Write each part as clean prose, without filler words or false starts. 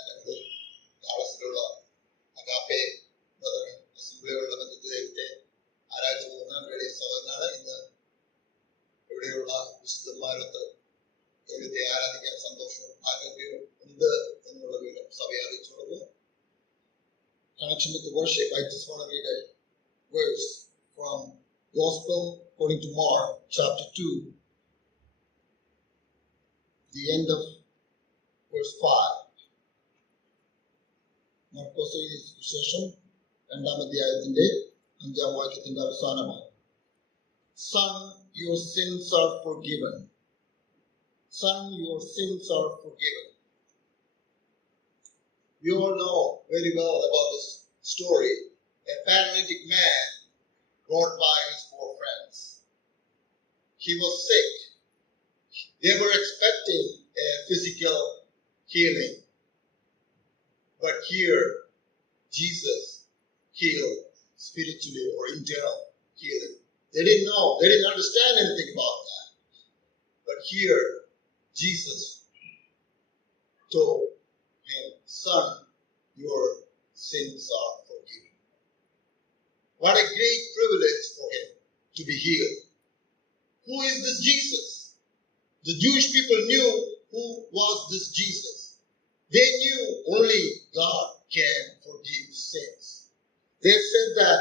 അല്ലെങ്കിൽ ഡാളസിലുള്ള അഗാപ്പെ അസംബ്ലികളുടെ ബന്ധത്തെ ആരാധിച്ചു പോകുന്ന വേണ്ടി സഹോദരനാണ്. ഇന്ന് ഇവിടെയുള്ള വിശുദ്ധന്മാരൊത്ത് ദൈവത്തെ ആരാധിക്കാൻ സന്തോഷവും ആരോഗ്യവും ഉണ്ട് എന്നുള്ള വിവരം സഭയെ അറിയിച്ചു കൊടുക്കുന്നു. Connection with the worship, I just want to read a verse from Gospel according to Mark, chapter 2, the end of verse 5. മർക്കോസിന്റെ സുവിശേഷം 2-ാം അധ്യായത്തിന്റെ 5-ാം വാക്യത്തിന്റെ അവസാനമാണ്. Son, your sins are forgiven. Son, your sins are forgiven. We all know very well about this story. A paralytic man brought by his 4 friends. He was sick. They were expecting a physical healing. But here, Jesus healed spiritually or internal healing. They didn't know. They didn't understand anything about that. But here, Jesus told him, Son, your sins are forgiven. What a great privilege for him to be healed. Who is this Jesus? The Jewish people knew who was this Jesus. They knew only God can forgive sins. They said that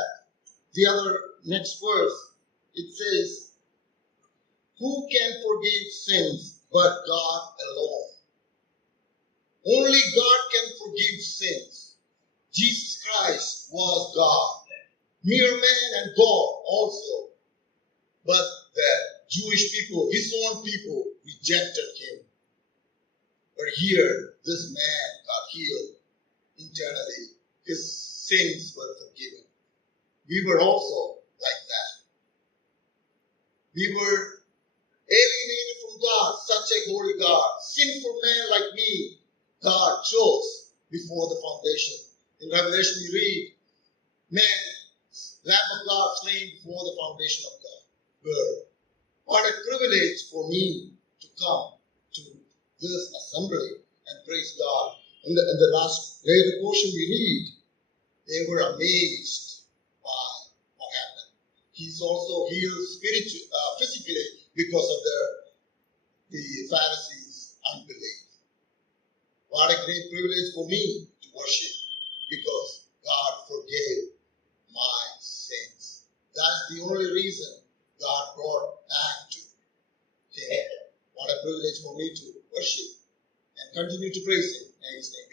the other next verse, it says, who can forgive sins but God alone? Only God can forgive sins. Jesus Christ was God, mere man and God also. But the Jewish people, his own people, rejected him. But here, this man got healed internally. His sins were forgiven. We were also like that. We were alienated from God, such a holy God. Sinful man like me, God chose before the foundation. In Revelation we read, man, Lamb of God slain before the foundation of God. World. What a privilege for me to come to this assembly and praise God. In the last later portion we read, they were amazed by what happened. He's also healed physically because of the Pharisees' unbelief. What a great privilege for me to worship because God forgave my sins. That's the only reason God brought back to him. What a privilege for me to worship and continue to praise him in his name.